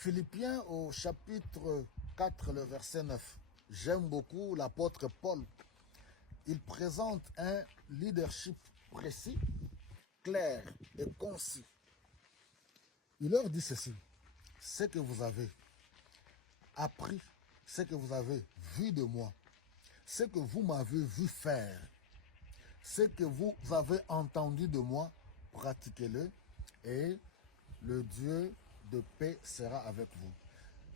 Philippiens au chapitre 4, le verset 9. J'aime beaucoup l'apôtre Paul. Il présente un leadership précis, clair et concis. Il leur dit ceci: ce que vous avez appris, ce que vous avez vu de moi, ce que vous m'avez vu faire, ce que vous avez entendu de moi, pratiquez-le et le Dieu de paix sera avec vous.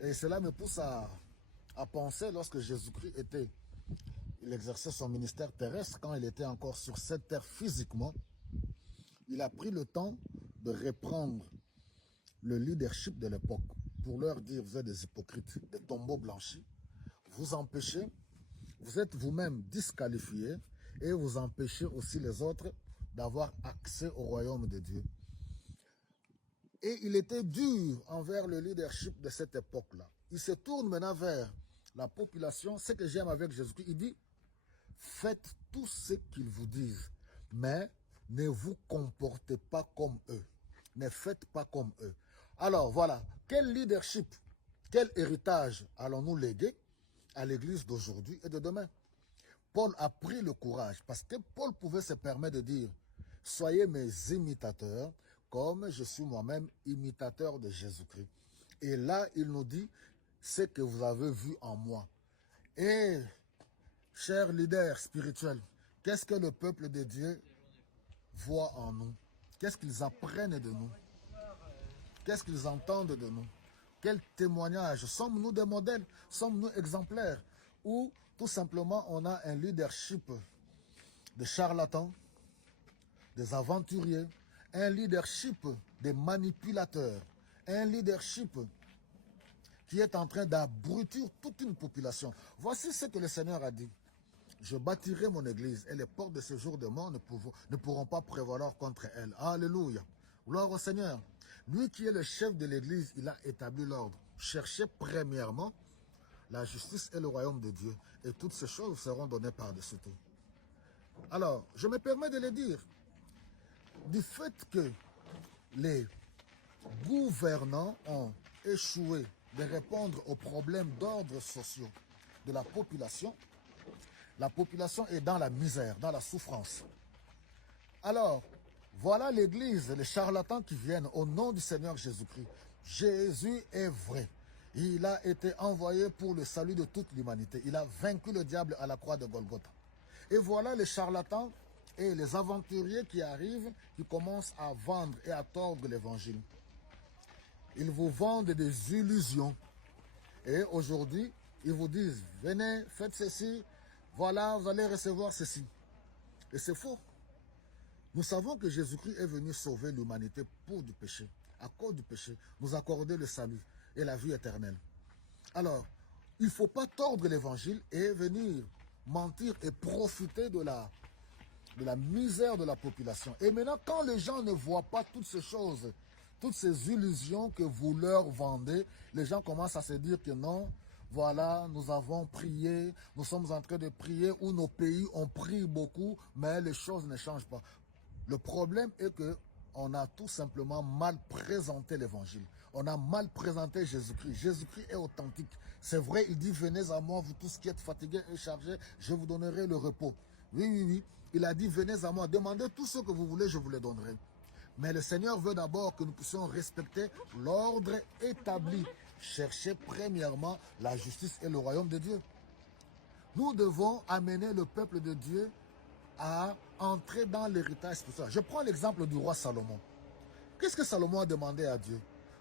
Et cela me pousse à penser lorsque Jésus-Christ il exerçait son ministère terrestre, quand il était encore sur cette terre physiquement, il a pris le temps de reprendre le leadership de l'époque pour leur dire: vous êtes des hypocrites, des tombeaux blanchis, vous empêchez, vous êtes vous-même disqualifiés et vous empêchez aussi les autres d'avoir accès au royaume de Dieu. Et il était dur envers le leadership de cette époque-là. Il se tourne maintenant vers la population. Ce que j'aime avec Jésus-Christ, il dit: faites tout ce qu'ils vous disent, mais ne vous comportez pas comme eux. Ne faites pas comme eux. Alors voilà, quel leadership, quel héritage allons-nous léguer à l'église d'aujourd'hui et de demain? Paul a pris le courage, parce que Paul pouvait se permettre de dire: soyez mes imitateurs, comme je suis moi-même imitateur de Jésus-Christ. Et là, il nous dit: ce que vous avez vu en moi. Et, chers leaders spirituels, qu'est-ce que le peuple de Dieu voit en nous? Qu'est-ce qu'ils apprennent de nous? Qu'est-ce qu'ils entendent de nous? Quel témoignage? Sommes-nous des modèles? Sommes-nous exemplaires? Ou tout simplement on a un leadership de charlatans, des aventuriers, un leadership des manipulateurs, un leadership qui est en train d'abrutir toute une population. Voici ce que le Seigneur a dit: je bâtirai mon église et les portes de ce jour de mort ne pourront pas prévaloir contre elle. Alléluia. Gloire au Seigneur. Lui qui est le chef de l'église, il a établi l'ordre. Cherchez premièrement la justice et le royaume de Dieu, et toutes ces choses seront données par-dessus tout. Alors, je me permets de le dire, du fait que les gouvernants ont échoué de répondre aux problèmes d'ordre sociaux de la population est dans la misère, dans la souffrance. Alors, voilà l'église, les charlatans qui viennent au nom du Seigneur Jésus-Christ. Jésus est vrai. Il a été envoyé pour le salut de toute l'humanité. Il a vaincu le diable à la croix de Golgotha. Et voilà les charlatans et les aventuriers qui arrivent, qui commencent à vendre et à tordre l'évangile. Ils vous vendent des illusions. Et aujourd'hui, ils vous disent: venez, faites ceci, voilà, vous allez recevoir ceci. Et c'est faux. Nous savons que Jésus-Christ est venu sauver l'humanité pour du péché. À cause du péché, nous accorder le salut et la vie éternelle. Alors, il ne faut pas tordre l'évangile et venir mentir et profiter de la misère de la population. Et maintenant, quand les gens ne voient pas toutes ces choses, toutes ces illusions que vous leur vendez, les gens commencent à se dire que non, voilà, nous avons prié, nous sommes en train de prier, ou nos pays ont prié beaucoup, mais les choses ne changent pas. Le problème est que on a tout simplement mal présenté l'évangile. On a mal présenté Jésus-Christ. Jésus-Christ est authentique. C'est vrai, il dit: venez à moi, vous tous qui êtes fatigués et chargés, je vous donnerai le repos. Oui, oui, oui. Il a dit: venez à moi, demandez tout ce que vous voulez, je vous le donnerai. Mais le Seigneur veut d'abord que nous puissions respecter l'ordre établi. Chercher premièrement la justice et le royaume de Dieu. Nous devons amener le peuple de Dieu à entrer dans l'héritage spirituel. Je prends l'exemple du roi Salomon. Qu'est-ce que Salomon a demandé à Dieu?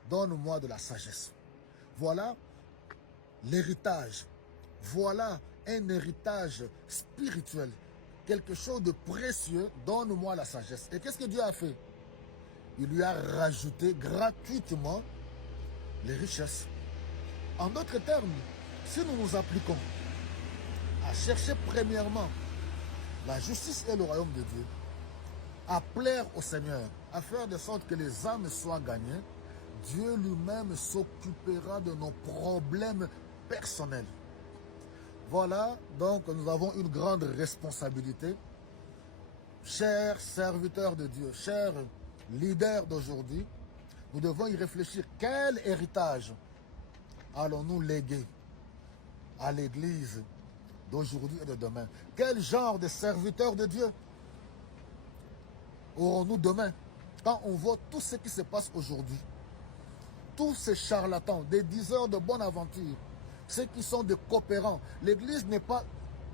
Donne-moi de la sagesse. Voilà l'héritage. Voilà un héritage spirituel. Quelque chose de précieux. Donne-moi la sagesse. Et qu'est-ce que Dieu a fait? Il lui a rajouté gratuitement les richesses. En d'autres termes, si nous nous appliquons à chercher premièrement la justice et le royaume de Dieu, à plaire au Seigneur, à faire de sorte que les âmes soient gagnées, Dieu lui-même s'occupera de nos problèmes personnels. Voilà, donc nous avons une grande responsabilité. Chers serviteurs de Dieu, chers leaders d'aujourd'hui, nous devons y réfléchir. Quel héritage allons-nous léguer à l'église d'aujourd'hui et de demain? Quel genre de serviteurs de Dieu aurons-nous demain? Quand on voit tout ce qui se passe aujourd'hui, tous ces charlatans, des diseurs de bonne aventure, ceux qui sont des coopérants. L'église n'est pas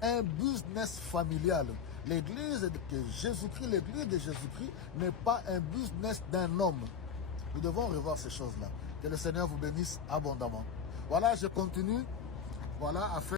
un business familial. L'église de Jésus-Christ, l'église de Jésus-Christ n'est pas un business d'un homme. Nous devons revoir ces choses-là. Que le Seigneur vous bénisse abondamment. Voilà, je continue. Voilà, à faire.